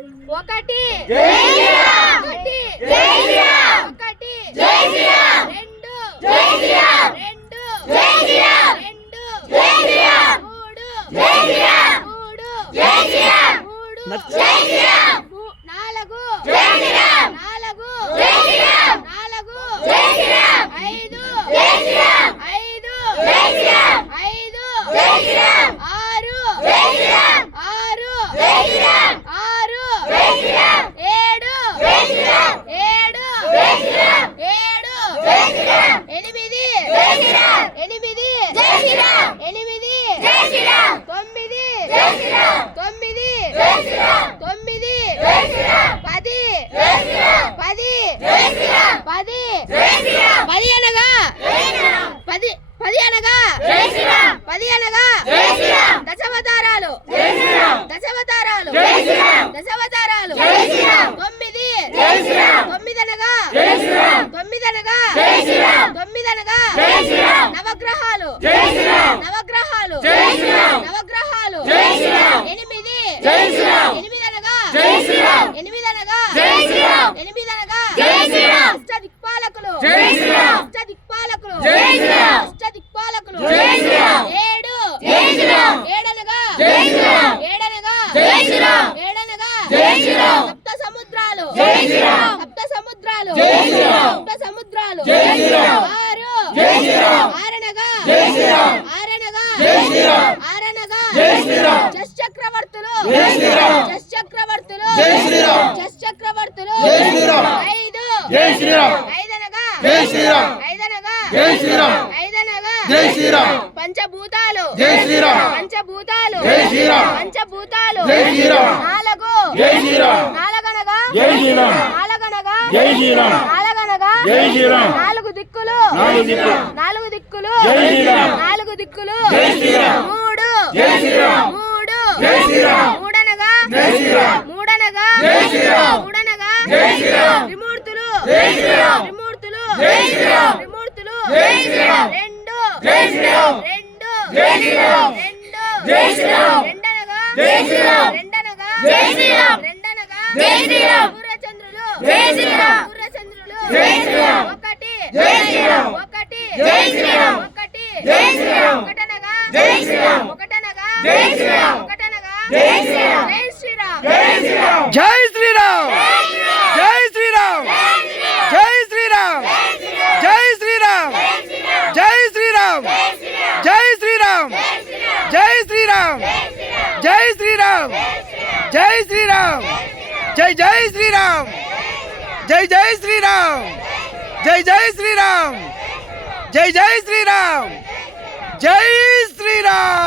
ఒకటి ఒకటి ఒకటి రెండు రెండు రెండు మూడు మూడు మూడు నాలుగు నాలుగు నాలుగు ఐదు ఐదు ఐదు ఆరు ఆరు ఆరు ఏడు ఏడు ఏడు ఎనిమిది ఎనిమిది ఎనిమిది తొమ్మిది తొమ్మిది తొమ్మిది పది పది పది పది అనగా పది పది అనగా పది అనగా దశావతారాలు దశావతారాలు దశావతారాలు తొమ్మిది తొమ్మిది అనగా తొమ్మిది అనగా తొమ్మిది అనగా నవగ్రహాలు నవగ్రహాలు నవగ్రహాలు ఎనిమిది ఎనిమిది అనగా ఎనిమిది అనగా ఎనిమిది అనగా అష్ట దిక్పాలకులు అష్ట దిక్పాలకులు అష్ట దిక్పాలకులు ఏడు ఏడనగా ఏడనగా ఏడనగా సప్త సముద్రాలు సప్త సముద్రాలు సప్త సముద్రాలు ఆరు ఆరనగా ఆరనగా ఆరనగా జస్ చక్రవర్తులు జస్ చక్రవర్తులు జస్ చక్రవర్తులు ఐదు ఐదనగా ఐదనగా ఐదనగా పంచభూతాలు పంచభూతాలు పంచభూతాలు నాలుగు నాలుగనగా నాలుగనగా నాలుగనగా నాలుగు దిక్కులు నాలుగు దిక్కులు నాలుగు దిక్కులు మూడు మూడు మూడనగా మూడనగా మూడనగా త్రిమూర్తులు త్రిమూర్తులు త్రిమూర్తులు రెండు రెండు రెండు రెండనగా రెండనగా రెండనగా సూర్యచంద్రులు సూర్యచంద్రులు ఒకటి ఒకటి ఒకటి ఒకటనగా ఒకటనగా ఒకటనగా జై శ్రీరామ్ జై శ్రీరామ్ జై శ్రీరామ్ జై శ్రీరామ్ జై శ్రీరామ్ జై శ్రీరామ్ జై శ్రీరామ్ జై శ్రీరామ్ జై శ్రీరామ్ జై శ్రీరామ్ జై జై శ్రీరామ్ జై జై శ్రీరామ్ జై జై శ్రీరామ్ జై జై శ్రీరామ్ జై శ్రీరామ్